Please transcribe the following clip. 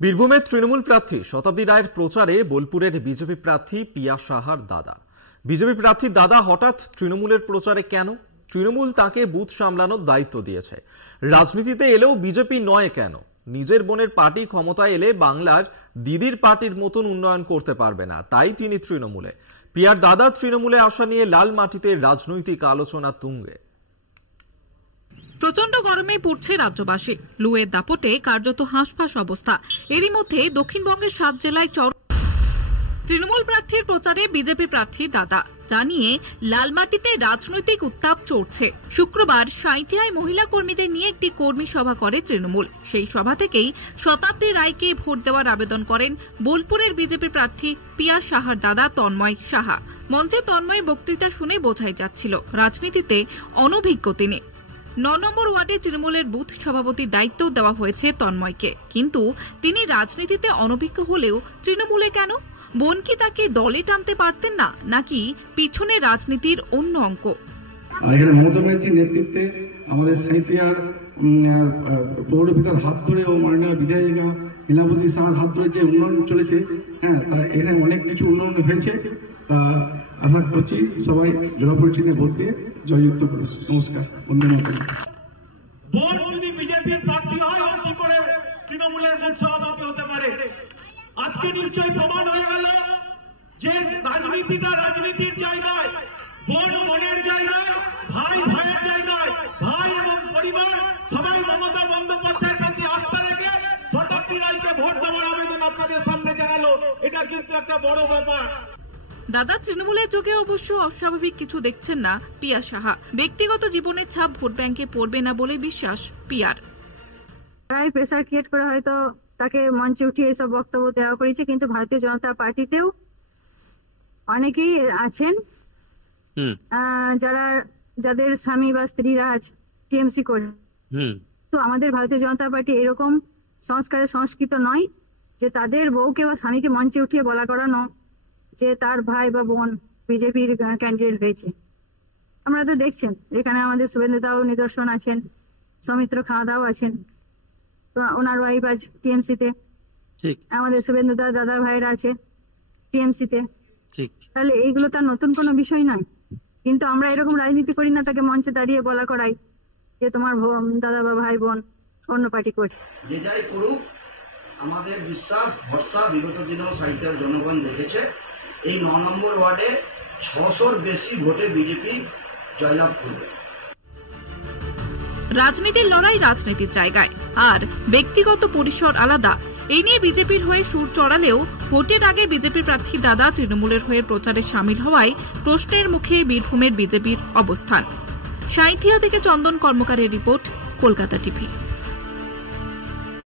বীরভূমের তৃণমূল প্রার্থী শতাব্দী রায়ের প্রচারে বোলপুরের বিজেপি প্রার্থী পিয়া সাহার দাদা। বিজেপি প্রার্থী দাদা হঠাৎ তৃণমূলের প্রচারে কেন? তৃণমূল তাকে বুথ সামলানোর দায়িত্ব দিয়েছে। রাজনীতিতে এলেও বিজেপি নয় কেন? নিজের বোনের পার্টি ক্ষমতায় এলে বাংলার দিদির পার্টির মতন উন্নয়ন করতে পারবে না, তাই তিনি তৃণমূলে। পিয়ার দাদা তৃণমূলে আসা নিয়ে লাল মাটিতে রাজনৈতিক আলোচনা তুঙ্গে। প্রচন্ড গরমে পড়ছে রাজ্যবাসী। লুয়ের দাপটে কার্যত হাঁসফাঁস অবস্থা। এরই মধ্যে দক্ষিণবঙ্গের 7 জেলায় তৃণমূল প্রার্থীর প্রচারে বিজেপি প্রার্থী দাদা জানিয়ে লালমাটিতে রাজনৈতিক উত্তাপ চড়ছে। শুক্রবার সাঁইথিয়ায় মহিলা কর্মীদের নিয়ে একটি কর্মী সভা করে তৃণমূল। সেই সভা থেকেই শতাব্দী রায়কে ভোট দেওয়ার আবেদন করেন বোলপুরের বিজেপি প্রার্থী পিয়া সাহার দাদা তন্ময় সাহা। মঞ্চে তন্ময়ের বক্তৃতা শুনে বোঝাই যাচ্ছিল রাজনীতিতে অনভিজ্ঞ তিনি। 9 নম্বর ওয়ার্ডে তৃণমূলের বুথ সভাপতির দায়িত্ব দেওয়া হয়েছে তন্ময়কে, কিন্তু তিনি রাজনীতিতে অনভিজ্ঞ হলেও তৃণমূলে কেন? বোন কি তাকে দলে টানতে পারতেন না, নাকি পিছনে রাজনীতির অন্য অঙ্ক? এখানে মমতা ব্যানার্জির নেতৃত্বে আমাদের সাঁইথিয়ার পৌরপিতার হাত ধরে ও মাননীয় বিধায়িকা লীলাবতী সাহার হাত ধরে যে উন্নয়ন চলেছে, তা এখানে অনেক কিছু উন্নয়ন হয়েছে। আশা করছি সবাই জোড়াফুল চিহ্নে ভোট দিয়ে জয়যুক্ত করুন। নমস্কার, বন্দে মাতরম। বোন যদি বিজেপির প্রার্থী হয়, ও কি করে তৃণমূলের বুথ সভাপতি হতে পারে? আজকে নিশ্চয়ই প্রমাণ হয়ে গেল যে রাজনীতিটা রাজনীতির জায়গায়, বোন বোনের জায়গায়, ভাই ভাইয়ের জায়গায়। ভাই এবং পরিবার সবাই মমতা বন্দ্যোপাধ্যায়ের প্রতি আস্থা রেখে শতাব্দী রায়কে ভোট দেওয়ার আবেদন আপনাদের সামনে জানালো। এটা কিন্তু একটা বড় ব্যাপার। দাদা তৃণমূলের যোগে অবশ্য অস্বাভাবিক কিছু দেখছেন না পিয়া সাহা। ব্যক্তিগত জীবনের ছাপ ভোট ব্যাংকে পড়বে না বলে বিশ্বাস পিয়ার। প্রায় প্রেসার ক্রিয়েট করে হয়তো তাকে মঞ্চে উঠিয়ে এসব বক্তব্য দেওয়া করেছে, কিন্তু ভারতীয় জনতা পার্টিতেও অনেকেই আছেন যাদের স্বামী বা স্ত্রীরা টিএমসি করে। তো আমাদের ভারতীয় জনতা পার্টি এরকম সংস্কারে সংস্কৃত নয় যে তাদের বউকে বা স্বামীকে মঞ্চে উঠিয়ে বলা করানো যে তার ভাই বা বোন বিজেপির ক্যান্ডিডেট হয়েছে। আমরা তো দেখছেন এখানে আমাদের শুভেন্দুদাও নিদর্শন আছেন, সৌমিত্র খাওয়াদাও আছেন, তো ওনার ওয়াইফ আজ টিএমসিতে, আমাদের শুভেন্দুদা দাদার ভাইয়েরা আছে টিএমসিতে। তাহলে এইগুলো তার নতুন কোনো বিষয় নয়, কিন্তু আমরা এরকম রাজনীতি করি না তাকে মঞ্চে দাঁড়িয়ে বলা করাই যে তোমার দাদা বা ভাই বোন অন্য পার্টি করছে। যে যাই করুক, আমাদের বিশ্বাস ভরসা বিগত দিনেও সাঁইথিয়ার জনগণ দেখেছে এই 9 নম্বর ওয়ার্ডে 600-র বেশি ভোটে বিজেপি জয়লাভ করবে। রাজনীতির লড়াই রাজনীতির জায়গায়, আর ব্যক্তিগত পরিসর আলাদা। এই নিয়ে বিজেপির হয়ে সুর চড়ালেও ভোটের আগে বিজেপি প্রার্থী দাদা তৃণমূলের হয়ে প্রচারে সামিল হওয়ায় প্রশ্নের মুখে বীরভূমের বিজেপির অবস্থান। সাঁইথিয়া থেকে চন্দন কর্মকারের রিপোর্ট, কলকাতা টিভি।